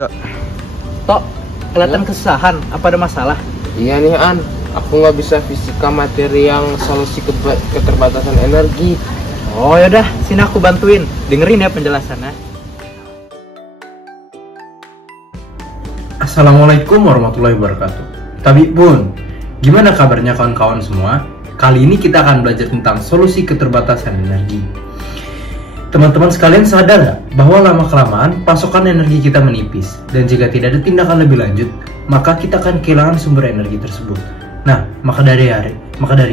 Tok, kelihatan kesusahan. Apa ada masalah? Iya nih An, aku nggak bisa fisika materi yang solusi keterbatasan energi. Oh yaudah, sini aku bantuin. Dengerin ya penjelasannya. Assalamualaikum warahmatullahi wabarakatuh. Tapi Bun, gimana kabarnya kawan-kawan semua? Kali ini kita akan belajar tentang solusi keterbatasan energi. Teman-teman sekalian sadar nggak bahwa lama-kelamaan pasokan energi kita menipis, dan jika tidak ada tindakan lebih lanjut, maka kita akan kehilangan sumber energi tersebut. Nah, maka dari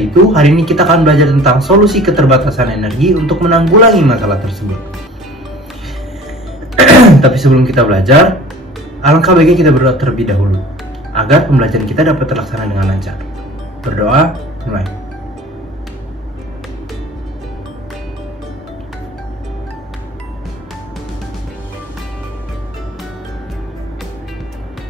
itu hari ini kita akan belajar tentang solusi keterbatasan energi untuk menanggulangi masalah tersebut. Tapi sebelum kita belajar, alangkah baiknya kita berdoa terlebih dahulu agar pembelajaran kita dapat terlaksana dengan lancar. Berdoa, mulai.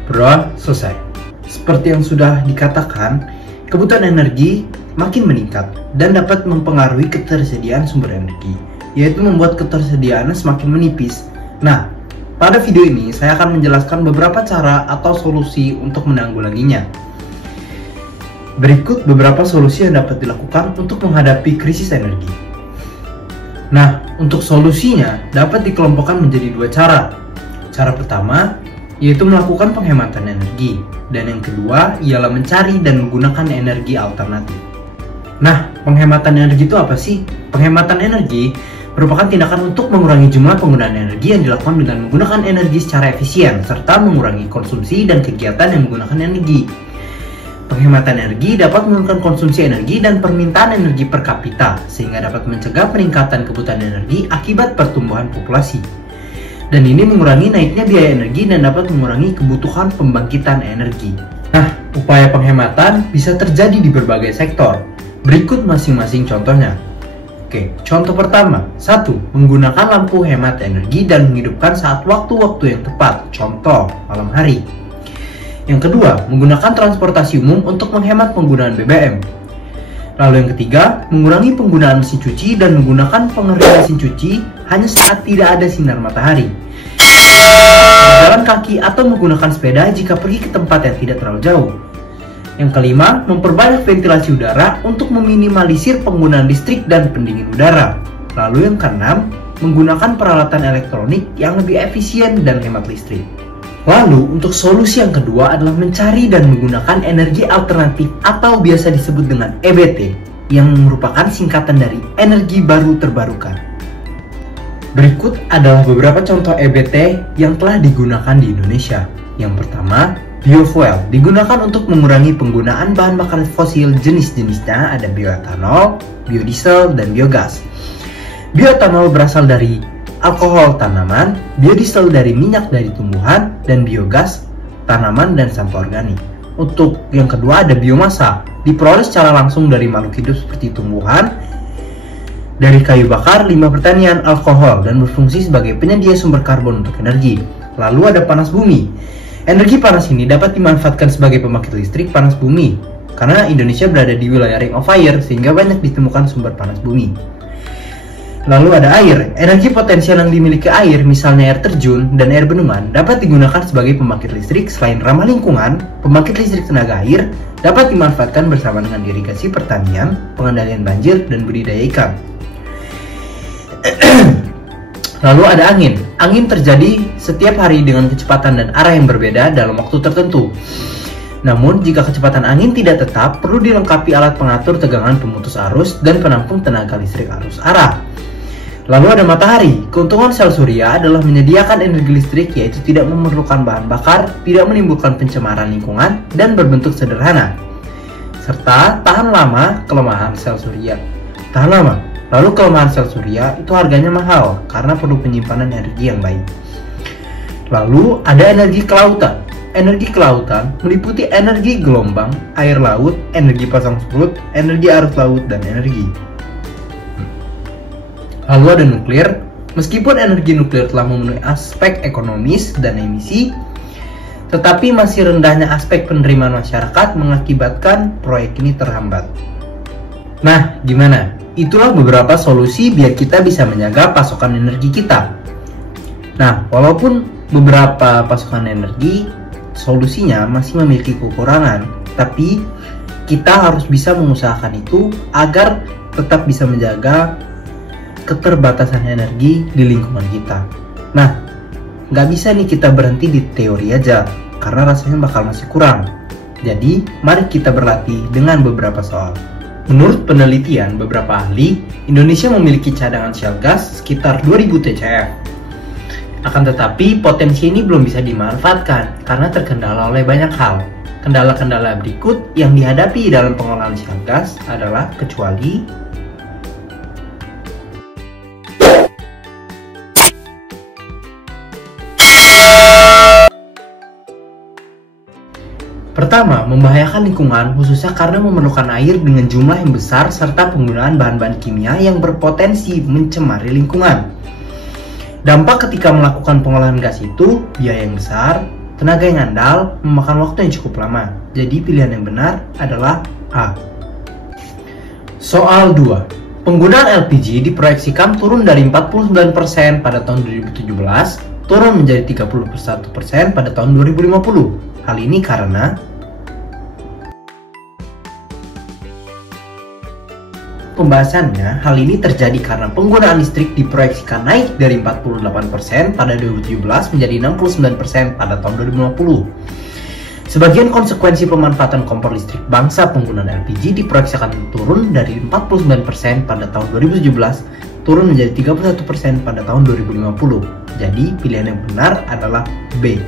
Berdoa selesai. Seperti yang sudah dikatakan, kebutuhan energi makin meningkat dan dapat mempengaruhi ketersediaan sumber energi, yaitu membuat ketersediaannya semakin menipis. Nah, pada video ini saya akan menjelaskan beberapa cara atau solusi untuk menanggulanginya. Berikut beberapa solusi yang dapat dilakukan untuk menghadapi krisis energi. Nah, untuk solusinya dapat dikelompokkan menjadi dua cara. Cara pertama yaitu melakukan penghematan energi, dan yang kedua ialah mencari dan menggunakan energi alternatif. Nah, penghematan energi itu apa sih? Penghematan energi merupakan tindakan untuk mengurangi jumlah penggunaan energi yang dilakukan dengan menggunakan energi secara efisien, serta mengurangi konsumsi dan kegiatan yang menggunakan energi. Penghematan energi dapat menurunkan konsumsi energi dan permintaan energi per kapita, sehingga dapat mencegah peningkatan kebutuhan energi akibat pertumbuhan populasi. Dan ini mengurangi naiknya biaya energi dan dapat mengurangi kebutuhan pembangkitan energi. Nah, upaya penghematan bisa terjadi di berbagai sektor. Berikut masing-masing contohnya. Oke, contoh pertama. 1. Menggunakan lampu hemat energi dan menghidupkan saat waktu-waktu yang tepat. Contoh, malam hari. Yang kedua, menggunakan transportasi umum untuk menghemat penggunaan BBM. Lalu yang ketiga, mengurangi penggunaan mesin cuci dan menggunakan pengering mesin cuci hanya saat tidak ada sinar matahari. Berjalan kaki atau menggunakan sepeda jika pergi ke tempat yang tidak terlalu jauh. Yang kelima, memperbanyak ventilasi udara untuk meminimalisir penggunaan listrik dan pendingin udara. Lalu yang keenam, menggunakan peralatan elektronik yang lebih efisien dan hemat listrik. Lalu, untuk solusi yang kedua adalah mencari dan menggunakan energi alternatif atau biasa disebut dengan EBT, yang merupakan singkatan dari energi baru terbarukan. Berikut adalah beberapa contoh EBT yang telah digunakan di Indonesia. Yang pertama, biofuel digunakan untuk mengurangi penggunaan bahan bakar fosil. Jenis-jenisnya ada bioetanol, biodiesel, dan biogas. Bioetanol berasal dari alkohol tanaman, biodiesel dari minyak dari tumbuhan, dan biogas tanaman dan sampah organik. Untuk yang kedua ada biomasa, diperoleh secara langsung dari makhluk hidup seperti tumbuhan, dari kayu bakar, limbah pertanian, alkohol, dan berfungsi sebagai penyedia sumber karbon untuk energi. Lalu ada panas bumi. Energi panas ini dapat dimanfaatkan sebagai pembangkit listrik panas bumi, karena Indonesia berada di wilayah Ring of Fire sehingga banyak ditemukan sumber panas bumi. Lalu ada air. Energi potensial yang dimiliki air, misalnya air terjun dan air bendungan, dapat digunakan sebagai pembangkit listrik. Selain ramah lingkungan, pembangkit listrik tenaga air dapat dimanfaatkan bersama dengan irigasi pertanian, pengendalian banjir, dan budidaya ikan. Lalu ada angin. Angin terjadi setiap hari dengan kecepatan dan arah yang berbeda dalam waktu tertentu. Namun, jika kecepatan angin tidak tetap, perlu dilengkapi alat pengatur tegangan pemutus arus dan penampung tenaga listrik arus arah. Lalu ada matahari. Keuntungan sel surya adalah menyediakan energi listrik, yaitu tidak memerlukan bahan bakar, tidak menimbulkan pencemaran lingkungan, dan berbentuk sederhana. Serta tahan lama. Lalu kelemahan sel surya itu harganya mahal karena perlu penyimpanan energi yang baik. Lalu ada energi kelautan. Energi kelautan meliputi energi gelombang, air laut, energi pasang surut, energi arus laut, dan energi. Lalu ada nuklir. Meskipun energi nuklir telah memenuhi aspek ekonomis dan emisi, tetapi masih rendahnya aspek penerimaan masyarakat mengakibatkan proyek ini terhambat. Nah, gimana? Itulah beberapa solusi biar kita bisa menjaga pasokan energi kita. Nah, walaupun beberapa pasokan energi solusinya masih memiliki kekurangan, tapi kita harus bisa mengusahakan itu agar tetap bisa menjaga keterbatasan energi di lingkungan kita. Nah, nggak bisa nih kita berhenti di teori aja, karena rasanya bakal masih kurang. Jadi, mari kita berlatih dengan beberapa soal. Menurut penelitian beberapa ahli, Indonesia memiliki cadangan shale gas sekitar 2000 TCF. Akan tetapi, potensi ini belum bisa dimanfaatkan karena terkendala oleh banyak hal. Kendala-kendala berikut yang dihadapi dalam pengolahan shale gas adalah kecuali pertama, membahayakan lingkungan khususnya karena memerlukan air dengan jumlah yang besar serta penggunaan bahan-bahan kimia yang berpotensi mencemari lingkungan. Dampak ketika melakukan pengolahan gas itu biaya yang besar, tenaga yang andal, memakan waktu yang cukup lama. Jadi pilihan yang benar adalah A. Soal 2. Penggunaan LPG diproyeksikan turun dari 49% pada tahun 2017 turun menjadi 31% pada tahun 2050. Hal ini karena pembahasannya, hal ini terjadi karena penggunaan listrik diproyeksikan naik dari 48% pada 2017 menjadi 69% pada tahun 2050. Sebagian konsekuensi pemanfaatan kompor listrik bangsa penggunaan LPG diproyeksikan turun dari 49% pada tahun 2017 turun menjadi 31% pada tahun 2050. Jadi pilihan yang benar adalah B.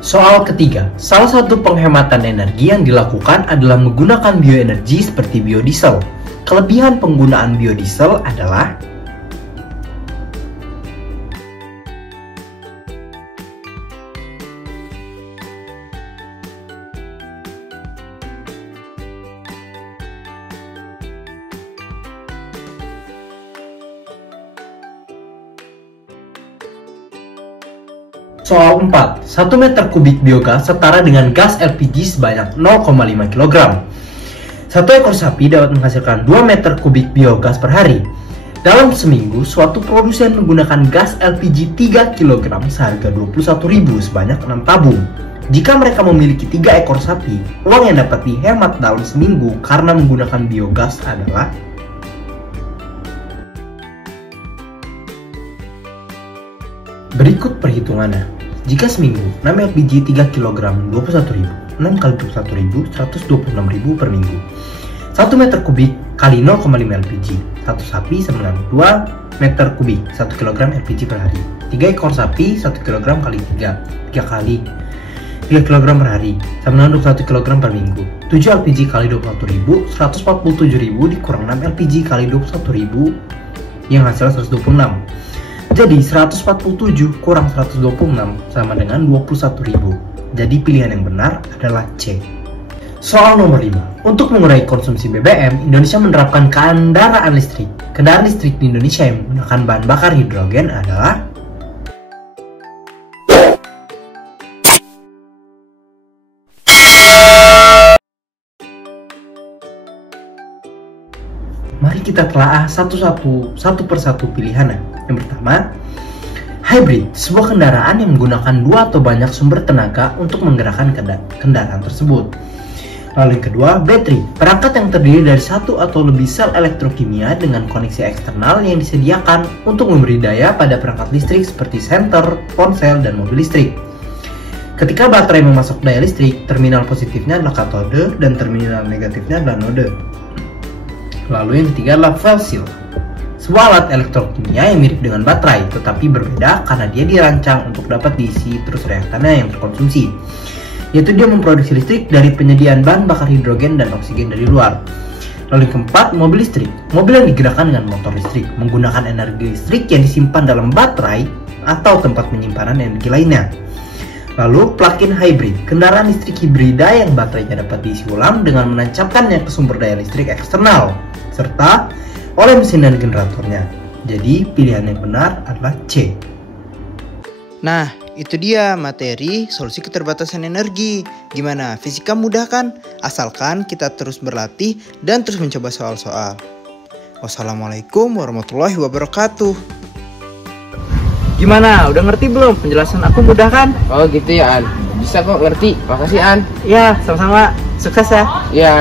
Soal ketiga, salah satu penghematan energi yang dilakukan adalah menggunakan bioenergi seperti biodiesel. Kelebihan penggunaan biodiesel adalah Soal 4. 1 meter kubik biogas setara dengan gas LPG sebanyak 0,5 kg. Satu ekor sapi dapat menghasilkan 2 meter kubik biogas per hari. Dalam seminggu, suatu produsen menggunakan gas LPG 3 kg seharga 21.000 sebanyak 6 tabung. Jika mereka memiliki 3 ekor sapi, uang yang dapat dihemat dalam seminggu karena menggunakan biogas adalah berikut perhitungannya. Jika seminggu, 6 LPG 3 kg 21.000, 6 kali 21.000, 126.000 per minggu. 1 meter kubik kali 0,5 LPG. Satu sapi sama dengan 2 meter kubik 1 kg LPG per hari. 3 ekor sapi 1 kg kali 3 kali 3 kg per hari sama dengan 21 kg per minggu. 7 LPG kali 21.000, 147.000 dikurang 6 LPG kali 21.000 yang hasilnya 126. Jadi 147 kurang 126 sama dengan 21.000. Jadi pilihan yang benar adalah C. Soal nomor 5. Untuk mengurangi konsumsi BBM, Indonesia menerapkan kendaraan listrik. Kendaraan listrik di Indonesia yang menggunakan bahan bakar hidrogen adalah Mari kita telaah satu persatu pilihannya. Yang pertama, hybrid, sebuah kendaraan yang menggunakan 2 atau banyak sumber tenaga untuk menggerakkan kendaraan tersebut. Lalu yang kedua, battery, perangkat yang terdiri dari 1 atau lebih sel elektrokimia dengan koneksi eksternal yang disediakan untuk memberi daya pada perangkat listrik seperti senter, ponsel, dan mobil listrik. Ketika baterai memasok daya listrik, terminal positifnya adalah katode dan terminal negatifnya adalah anode. Lalu yang ketiga adalah fuel cell, sebuah alat elektrokimia yang mirip dengan baterai tetapi berbeda karena dia dirancang untuk dapat diisi terus reaktannya yang terkonsumsi, yaitu dia memproduksi listrik dari penyediaan bahan bakar hidrogen dan oksigen dari luar. Lalu yang keempat, mobil listrik, mobil yang digerakkan dengan motor listrik menggunakan energi listrik yang disimpan dalam baterai atau tempat penyimpanan energi lainnya. Lalu plug-in hybrid, kendaraan listrik hibrida yang baterainya dapat diisi ulang dengan menancapkannya ke sumber daya listrik eksternal serta oleh mesin dan generatornya. Jadi pilihan yang benar adalah C. Nah, itu dia materi solusi keterbatasan energi. Gimana? Fisika mudah kan? Asalkan kita terus berlatih dan terus mencoba soal-soal. Wassalamualaikum warahmatullahi wabarakatuh. Gimana? Udah ngerti belum? Penjelasan aku mudah kan? Oh gitu ya An. Bisa kok ngerti. Makasih An. Ya, sama-sama. Sukses ya. Ya.